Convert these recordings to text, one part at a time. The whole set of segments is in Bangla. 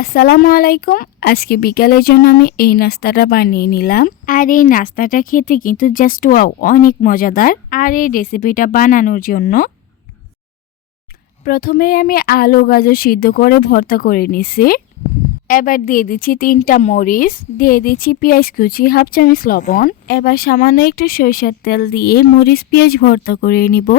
আসসালামু আলাইকুম। আজকে বিকালের জন্য আমি এই নাস্তাটা বানিয়ে নিলাম। আর এই নাস্তাটা খেতে কিন্তু জাস্ট ওয়াও, অনেক মজাদার। আর এই রেসিপিটা বানানোর জন্য প্রথমেই আমি আলু গাজর সিদ্ধ করে ভর্তা করে নিছি। এবার দিয়ে দিচ্ছি 3টা মরিচ, দিয়ে দিচ্ছি পেঁয়াজ কুচি, হাফ চামচ লবণ। এবার সামান্য একটু সরিষার তেল দিয়ে মরিচ পেঁয়াজ ভর্তা করে নিব।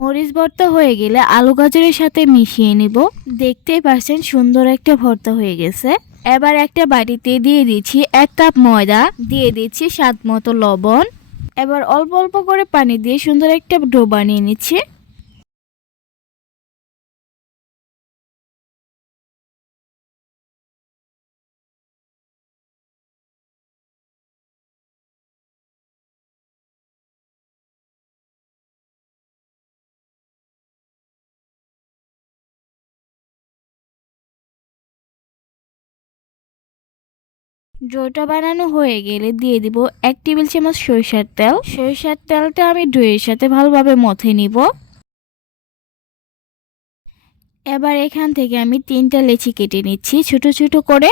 মরিচ ভর্তা হয়ে গেলে আলু গাজরের সাথে মিশিয়ে নিব। দেখতেই পাচ্ছেন সুন্দর একটা ভর্তা হয়ে গেছে। এবার একটা বাটিতে দিয়ে দিচ্ছি 1 কাপ ময়দা, দিয়ে দিচ্ছি স্বাদ মতো লবণ। এবার অল্প অল্প করে পানি দিয়ে সুন্দর একটা ডো বানিয়ে নিচ্ছি। ডোটা বানানো হয়ে গেলে দিয়ে দিব 1 টেবিল চামচ সরিষার তেল। সরিষার তেলটা আমি ডোয়ের সাথে ভালোভাবে মথে নিব। এবার এখান থেকে আমি 3টা লেচি কেটে নিচ্ছি ছোট ছোট করে।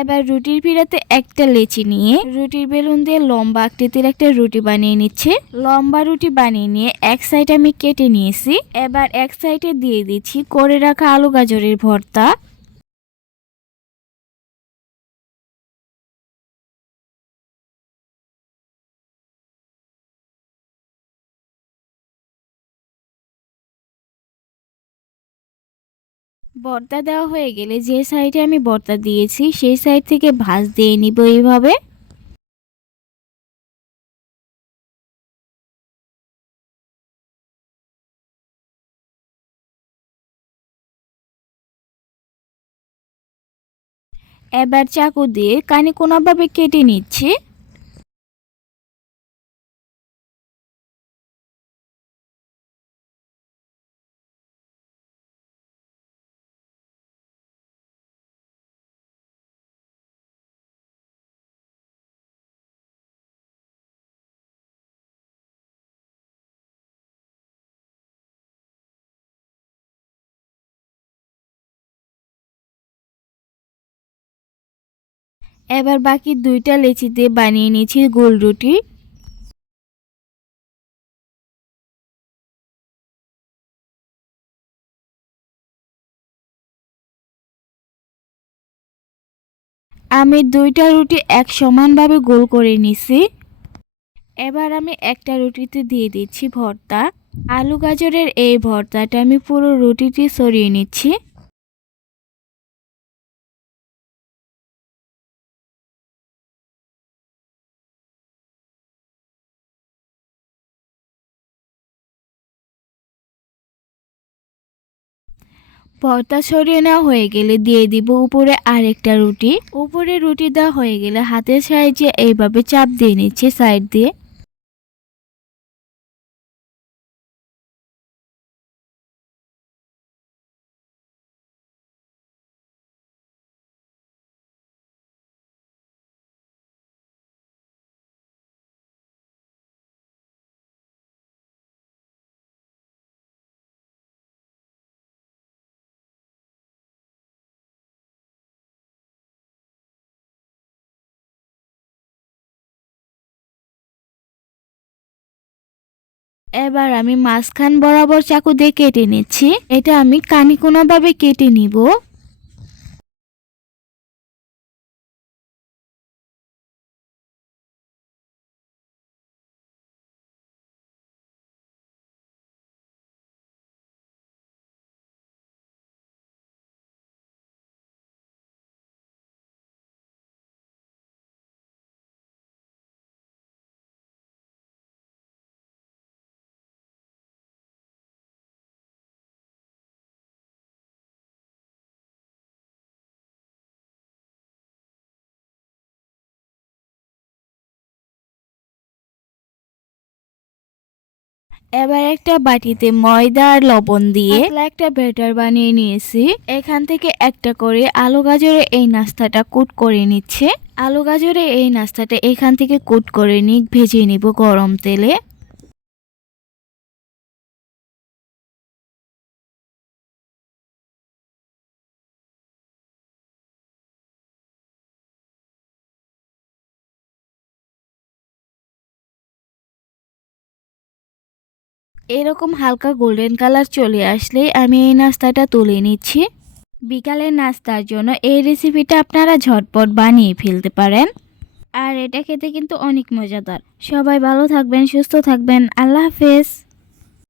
এবার রুটির পিড়াতে একটা লেচি নিয়ে রুটির বেলুন দিয়ে লম্বা আকৃতির একটা রুটি বানিয়ে নিচ্ছে। লম্বা রুটি বানিয়ে নিয়ে এক সাইড আমি কেটে নিয়েছি। এবার এক সাইডে দিয়ে দিচ্ছি করে রাখা আলু গাজরের ভর্তা। ভর্তা দেওয়া হয়ে গেলে যে সাইডে আমি ভর্তা দিয়েছি সেই সাইড থেকে ভাঁজ দিয়ে নিব এইভাবে। এবার চাকু দিয়ে কানি কোনাভাবে কেটে নিচ্ছি। এবার বাকি 2টা লেচি দিয়ে বানিয়ে নিয়েছি গোল রুটি। আমি 2টা রুটি এক সমানভাবে গোল করে নিছি। এবার আমি একটা রুটিতে দিয়ে দিচ্ছি ভর্তা। আলু গাজরের এই ভর্তাটা আমি পুরো রুটিটি ছড়িয়ে নিচ্ছি। ভর্তা ছড়িয়ে নেওয়া হয়ে গেলে দিয়ে দিব উপরে আরেকটা রুটি। উপরে রুটি দেওয়া হয়ে গেলে হাতের সাহায্যে এইভাবে চাপ দিয়ে নিচ্ছি সাইড দিয়ে। এবার আমি মাঝখান বরাবর চাকু দিয়ে কেটে নিচ্ছি। এটা আমি কানিকোনা ভাবে কেটে নিব। এবার একটা বাটিতে ময়দা আর লবণ দিয়ে পাতলা একটা ব্যাটার বানিয়ে নিয়েছি। এখান থেকে একটা করে আলু গাজরে এই নাস্তাটা কুট করে নিচ্ছে। আলু গাজরে এই নাস্তাটা এখান থেকে কুট করে নিয়ে ভেজে নিব গরম তেলে। এরকম হালকা গোল্ডেন কালার চলে আসলেই আমি এই নাস্তাটা তুলে নিচ্ছি। বিকালের নাস্তার জন্য এই রেসিপিটা আপনারা ঝটপট বানিয়ে ফেলতে পারেন। আর এটা খেতে কিন্তু অনেক মজাদার। সবাই ভালো থাকবেন, সুস্থ থাকবেন। আল্লাহ হাফেজ।